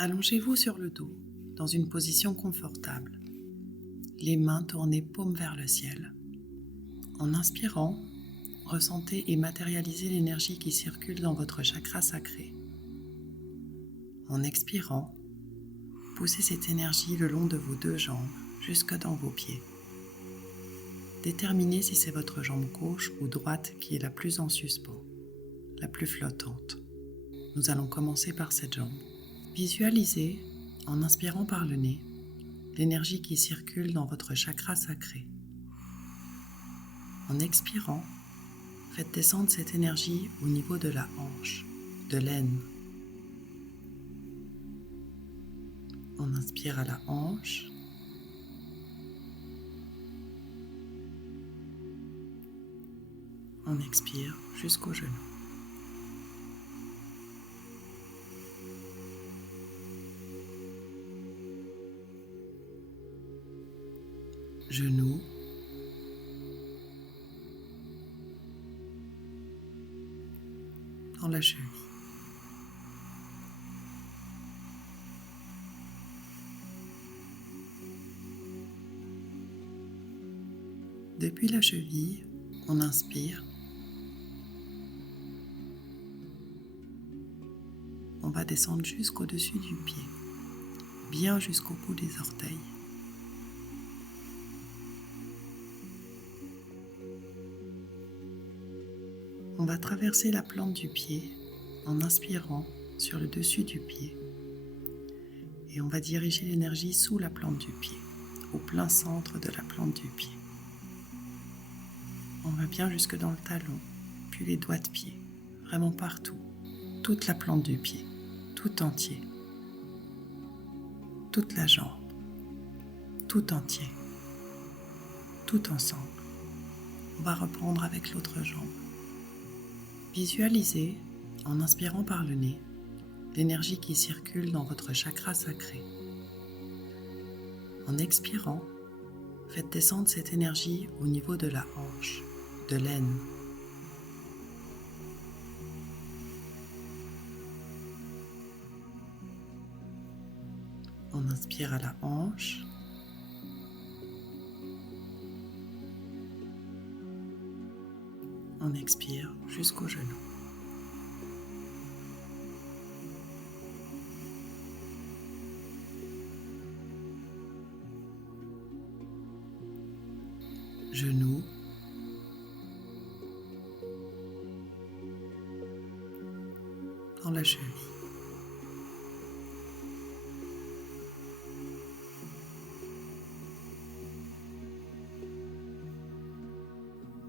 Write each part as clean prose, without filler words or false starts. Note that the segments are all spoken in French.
Allongez-vous sur le dos, dans une position confortable, les mains tournées paume vers le ciel. En inspirant, ressentez et matérialisez l'énergie qui circule dans votre chakra sacré. En expirant, poussez cette énergie le long de vos deux jambes jusque dans vos pieds. Déterminez si c'est votre jambe gauche ou droite qui est la plus en suspens, la plus flottante. Nous allons commencer par cette jambe. Visualisez, en inspirant par le nez, l'énergie qui circule dans votre chakra sacré. En expirant, faites descendre cette énergie au niveau de la hanche, de l'aine. On inspire à la hanche. On expire jusqu'au genou. Genou. Dans la cheville. Depuis la cheville, on inspire. On va descendre jusqu'au-dessus du pied, bien jusqu'au bout des orteils. On va traverser la plante du pied en inspirant sur le dessus du pied et on va diriger l'énergie sous la plante du pied, au plein centre de la plante du pied. On va bien jusque dans le talon, puis les doigts de pied, vraiment partout, toute la plante du pied, tout entier, toute la jambe, tout entier, tout ensemble. On va reprendre avec l'autre jambe. Visualisez, en inspirant par le nez, l'énergie qui circule dans votre chakra sacré. En expirant, faites descendre cette énergie au niveau de la hanche, de l'aine. On inspire à la hanche. On expire jusqu'au genou. Genou. Dans la cheville.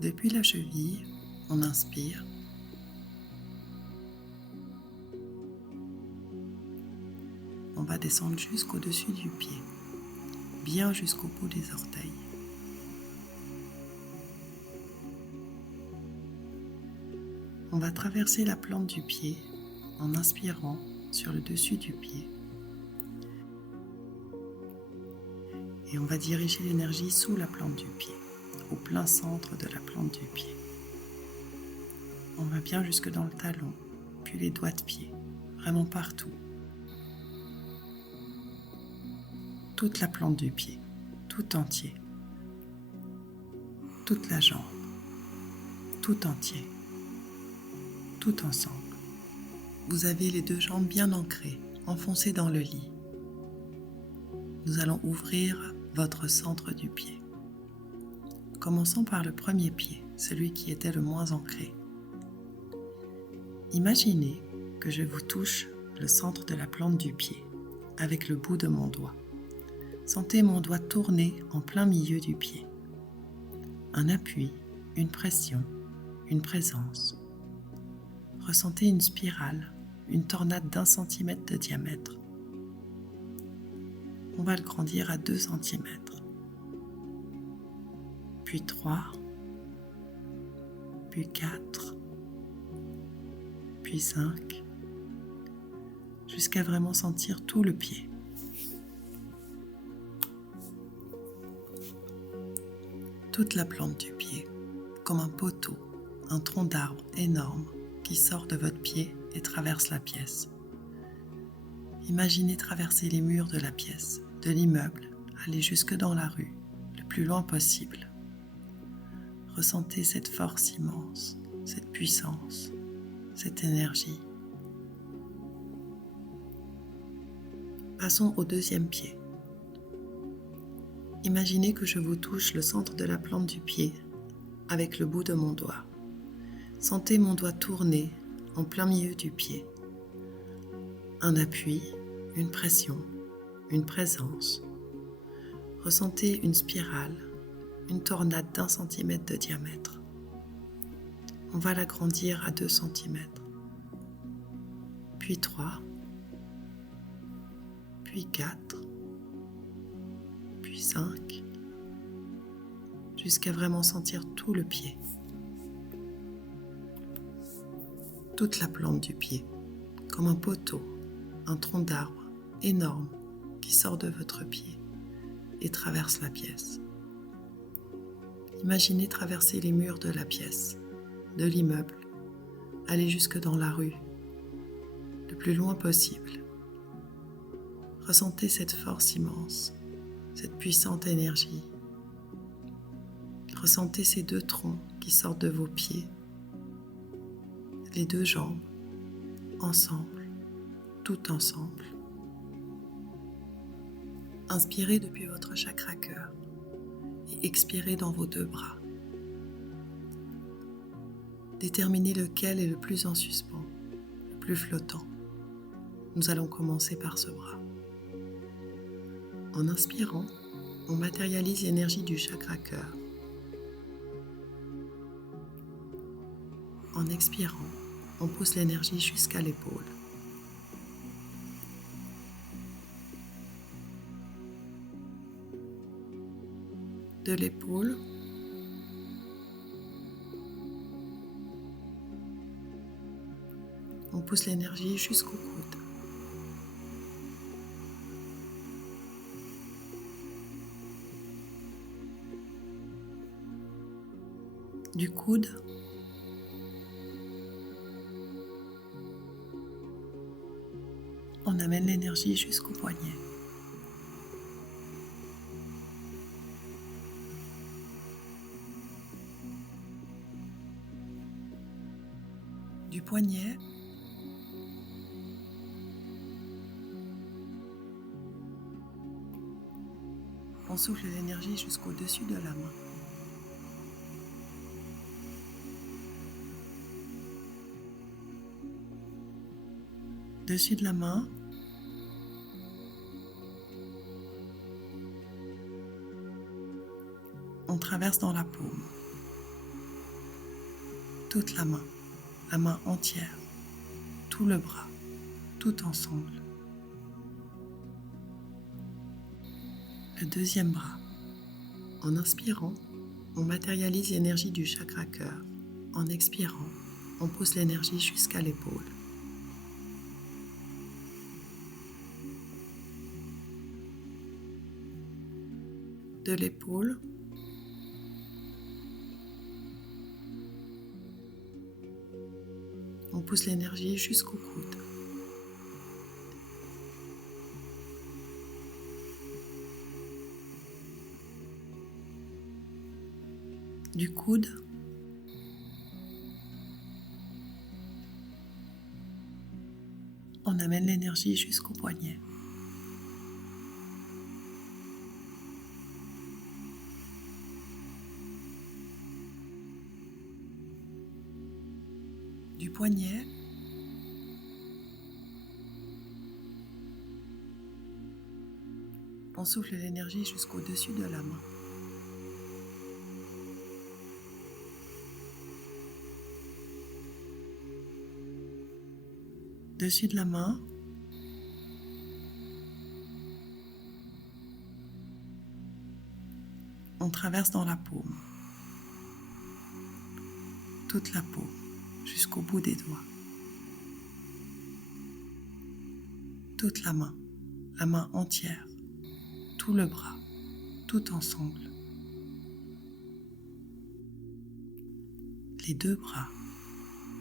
Depuis la cheville, on inspire. On va descendre jusqu'au-dessus du pied, bien jusqu'au bout des orteils. On va traverser la plante du pied en inspirant sur le dessus du pied. Et on va diriger l'énergie sous la plante du pied, au plein centre de la plante du pied. On va bien jusque dans le talon, puis les doigts de pied, vraiment partout. Toute la plante du pied, tout entier. Toute la jambe, tout entier. Tout ensemble. Vous avez les deux jambes bien ancrées, enfoncées dans le lit. Nous allons ouvrir votre centre du pied. Commençons par le premier pied, celui qui était le moins ancré. Imaginez que je vous touche le centre de la plante du pied avec le bout de mon doigt. Sentez mon doigt tourner en plein milieu du pied. Un appui, une pression, une présence. Ressentez une spirale, une tornade d'1 centimètre de diamètre. On va le grandir à 2 cm. Puis 3, puis 4, puis 5, jusqu'à vraiment sentir tout le pied. Toute la plante du pied, comme un poteau, un tronc d'arbre énorme qui sort de votre pied et traverse la pièce. Imaginez traverser les murs de la pièce, de l'immeuble, aller jusque dans la rue, le plus loin possible. Ressentez cette force immense, cette puissance, cette énergie. Passons au deuxième pied. Imaginez que je vous touche le centre de la plante du pied avec le bout de mon doigt. Sentez mon doigt tourner en plein milieu du pied. Un appui, une pression, une présence. Ressentez une spirale, une tornade d'1 centimètre de diamètre. On va l'agrandir à 2 centimètres, puis 3, puis 4, puis 5, jusqu'à vraiment sentir tout le pied. Toute la plante du pied, comme un poteau, un tronc d'arbre énorme qui sort de votre pied et traverse la pièce. Imaginez traverser les murs de la pièce, de l'immeuble, aller jusque dans la rue, le plus loin possible. Ressentez cette force immense, cette puissante énergie. Ressentez ces 2 troncs qui sortent de vos pieds, les 2 jambes, ensemble, tout ensemble. Inspirez depuis votre chakra cœur et expirez dans vos 2 bras. Déterminez lequel est le plus en suspens, le plus flottant. Nous allons commencer par ce bras. En inspirant, on matérialise l'énergie du chakra cœur. En expirant, on pousse l'énergie jusqu'à l'épaule. De l'épaule, on pousse l'énergie jusqu'au coude. Du coude, on amène l'énergie jusqu'au poignet. Du poignet, on souffle l'énergie jusqu'au-dessus de la main. Dessus de la main, on traverse dans la paume. Toute la main entière, tout le bras, tout ensemble. Le deuxième bras. En inspirant, on matérialise l'énergie du chakra cœur. En expirant, on pousse l'énergie jusqu'à l'épaule. De l'épaule, on pousse l'énergie jusqu'au coude. Du coude, on amène l'énergie jusqu'au poignet. Du poignet, on souffle l'énergie jusqu'au-dessus de la main. Dessus de la main, on traverse dans la paume. Toute la peau, jusqu'au bout des doigts. Toute la main entière, tout le bras, tout ensemble. Les 2 bras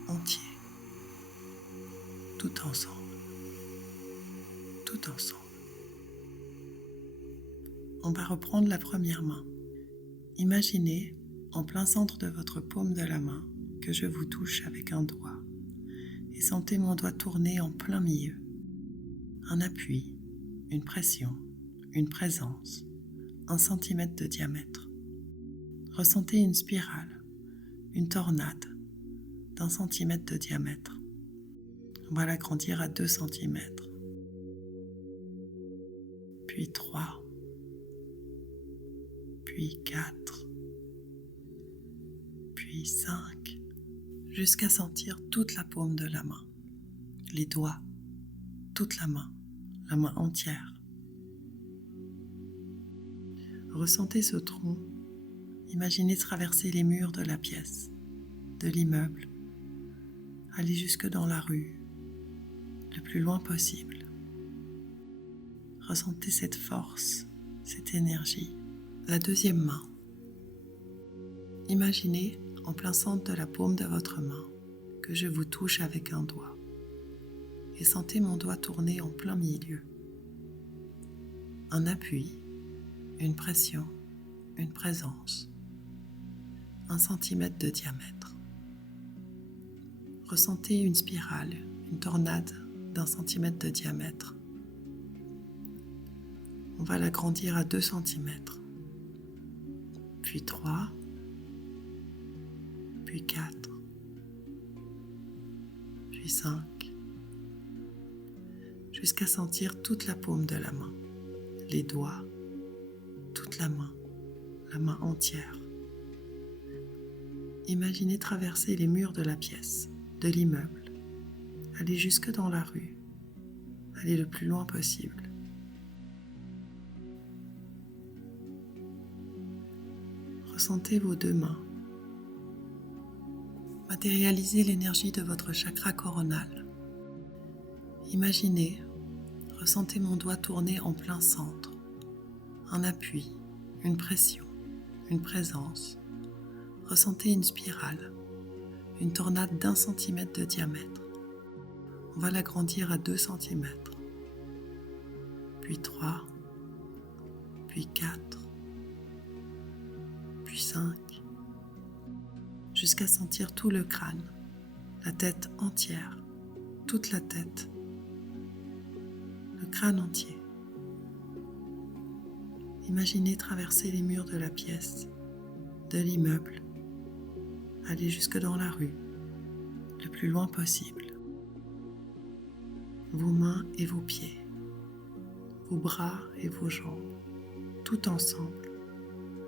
entiers, tout ensemble. tout ensemble. On va reprendre la première main. Imaginez, en plein centre de votre paume de la main, que je vous touche avec un doigt et sentez mon doigt tourner en plein milieu. Un appui, une pression, une présence, 1 centimètre de diamètre. Ressentez une spirale, une tornade d'1 centimètre de diamètre. On va l'agrandir à 2 centimètres, puis 3, puis 4, puis 5, jusqu'à sentir toute la paume de la main, les doigts, toute la main entière. Ressentez ce tronc, imaginez traverser les murs de la pièce, de l'immeuble, aller jusque dans la rue, le plus loin possible. Ressentez cette force, cette énergie. La deuxième main. Imaginez, en plein centre de la paume de votre main, que je vous touche avec un doigt et sentez mon doigt tourner en plein milieu. Un appui, une pression, une présence, 1 centimètre de diamètre. Ressentez une spirale, une tornade d'1 centimètre de diamètre. On va l'agrandir à 2 centimètres, puis 3, puis 4, puis 5, jusqu'à sentir toute la paume de la main, les doigts, toute la main entière. Imaginez traverser les murs de la pièce, de l'immeuble, aller jusque dans la rue, aller le plus loin possible. Ressentez vos 2 mains. Matérialisez l'énergie de votre chakra coronal. Imaginez, ressentez mon doigt tourner en plein centre. Un appui, une pression, une présence. Ressentez une spirale, une tornade d'1 centimètre de diamètre. On va l'agrandir à 2 centimètres, puis 3, puis 4, puis 5, jusqu'à sentir tout le crâne, la tête entière, toute la tête, le crâne entier. Imaginez traverser les murs de la pièce, de l'immeuble, aller jusque dans la rue, le plus loin possible. Vos mains et vos pieds, vos bras et vos jambes, tout ensemble,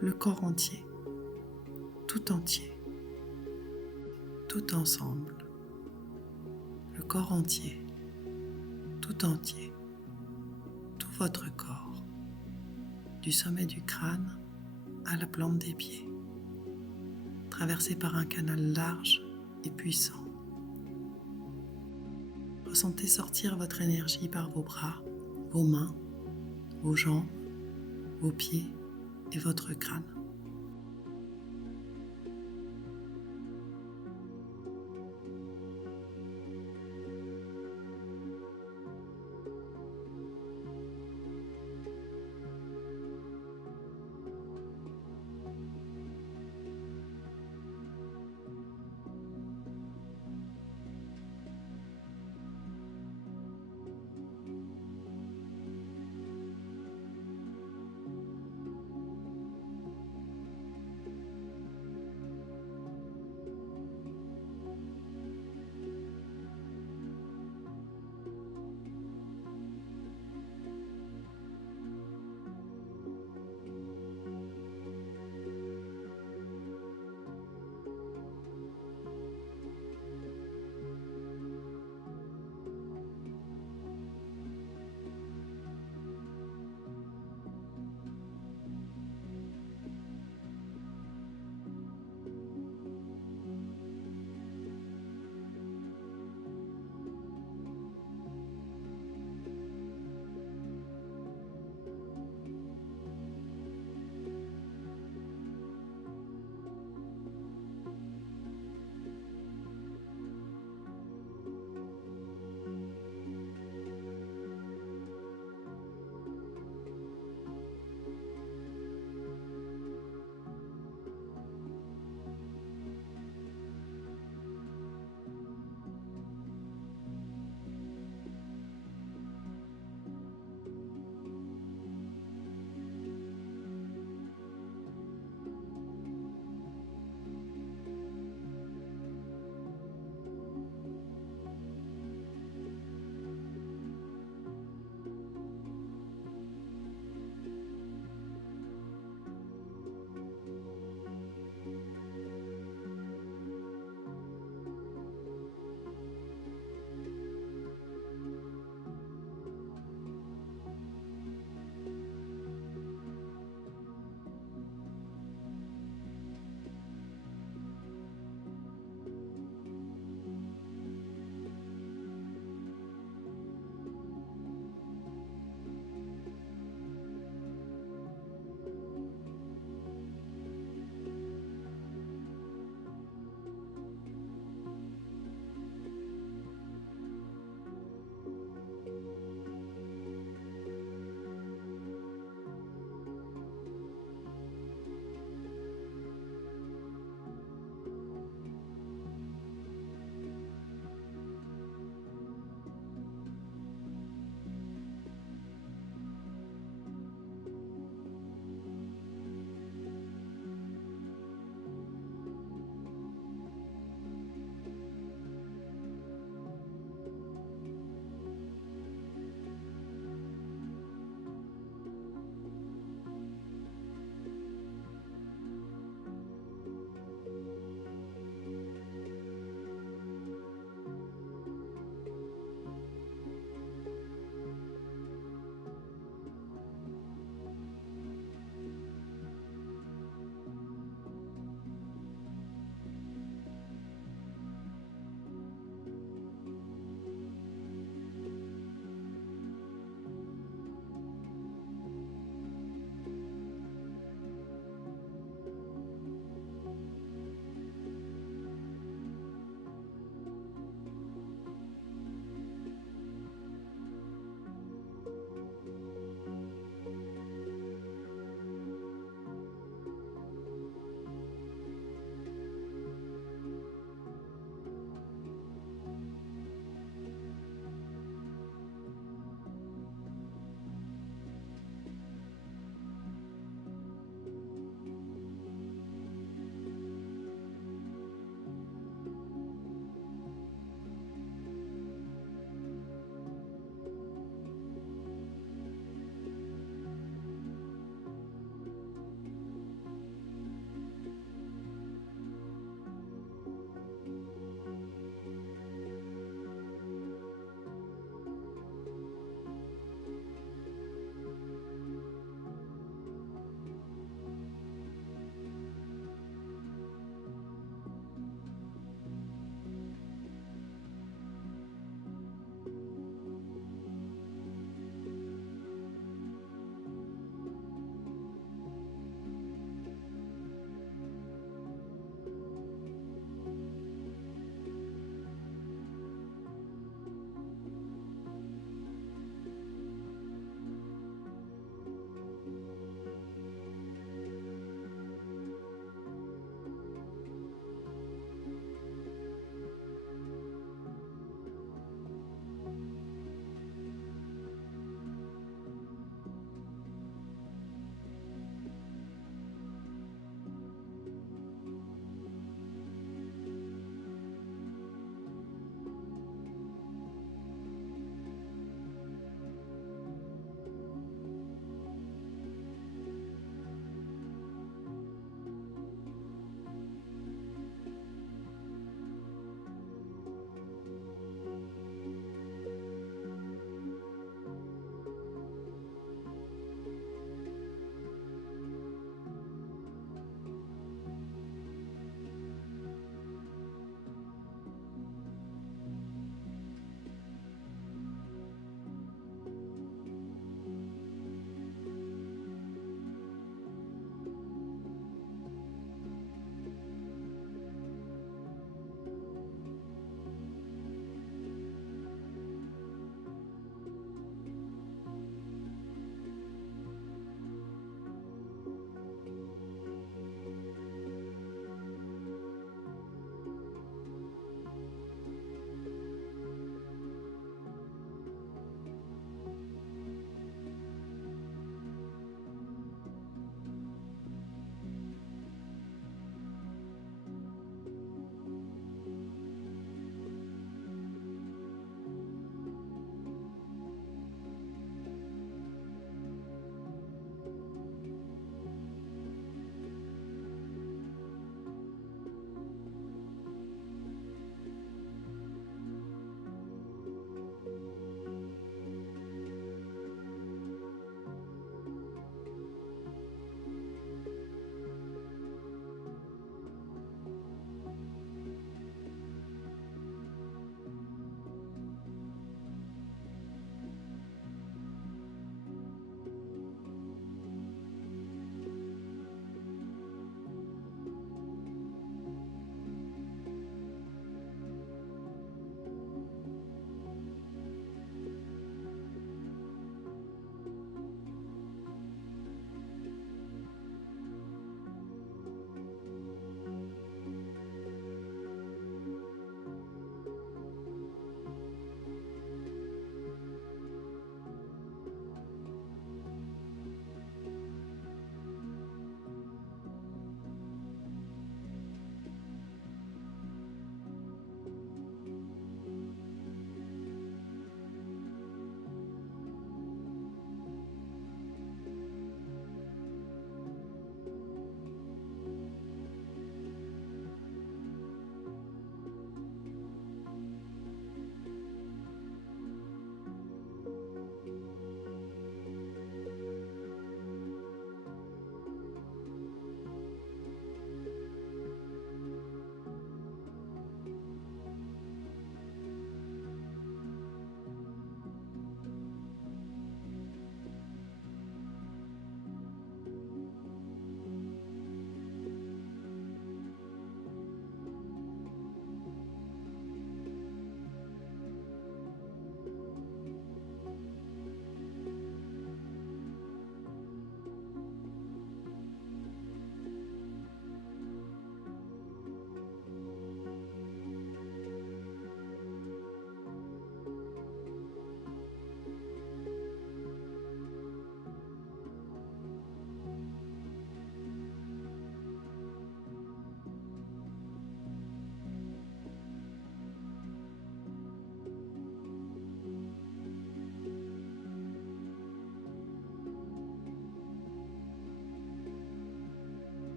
le corps entier, tout entier, tout ensemble, le corps entier, tout entier, tout votre corps, du sommet du crâne à la plante des pieds, traversé par un canal large et puissant. Ressentez sortir votre énergie par vos bras, vos mains, vos jambes, vos pieds et votre crâne.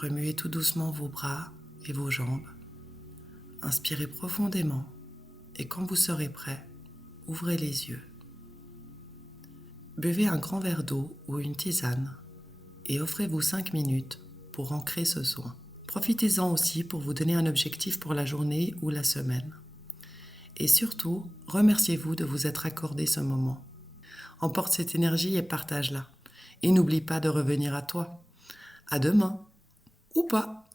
Remuez tout doucement vos bras et vos jambes. Inspirez profondément et quand vous serez prêt, ouvrez les yeux. Buvez un grand verre d'eau ou une tisane et offrez-vous 5 minutes pour ancrer ce soin. Profitez-en aussi pour vous donner un objectif pour la journée ou la semaine. Et surtout, remerciez-vous de vous être accordé ce moment. Emporte cette énergie et partage-la. Et n'oublie pas de revenir à toi. À demain, ou pas.